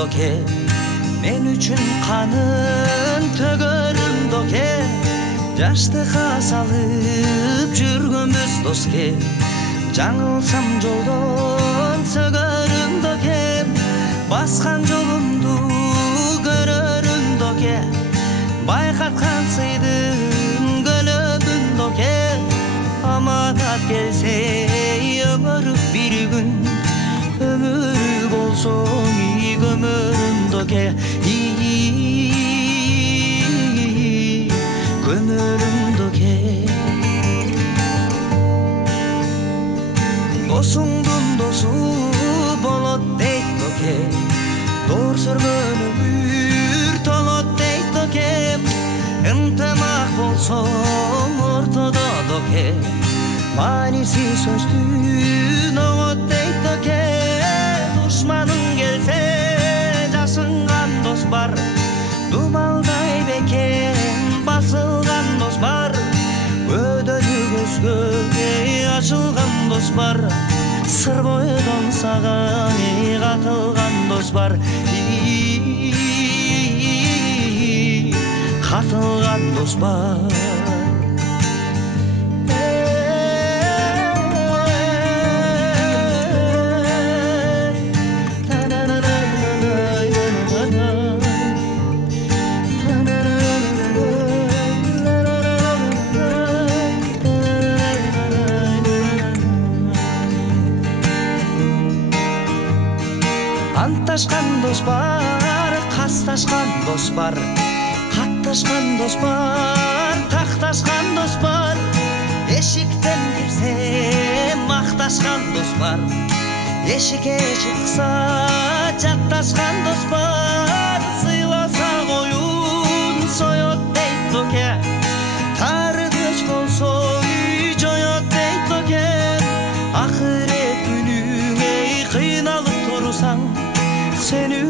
доке, мен үчүн канын төгөрүм доке, жаштыкка салып жүргөнбүз доске, жаңылсам жолдон сөгөрүм доке, баскан жолумду көрөрүм доке, байкаткан сыйдым көлөмүм доке, аманат келсе өмүрүп бир күн, өмүр болсоң көмөрүм доке, көмөрүм доке. Досуңдун досу болот дейт доке, доор сүргөн өмүр толот дейт доке, ынтымак болсоң ортодо доке, мааниси сөздүн огот дейт доке, душманың келсе жасынган дос бар, думалдай бекем басылган дос бар, өдөрү көзгө ачылган дос бар, сыр бойдон сага катылган дос бар, катылган дос бар. Анташкан дос бар, касташкан дос бар, катташкан дос бар, такташкан дос бар, эшиктен кирсе макташкан дос бар, эшикке чыкса жатташкан дос бар, сыйласа коюн соет дейт доке, тартыш болсо үй жоет дейт доке, акырет күнүңө кыйналып турсаң, сени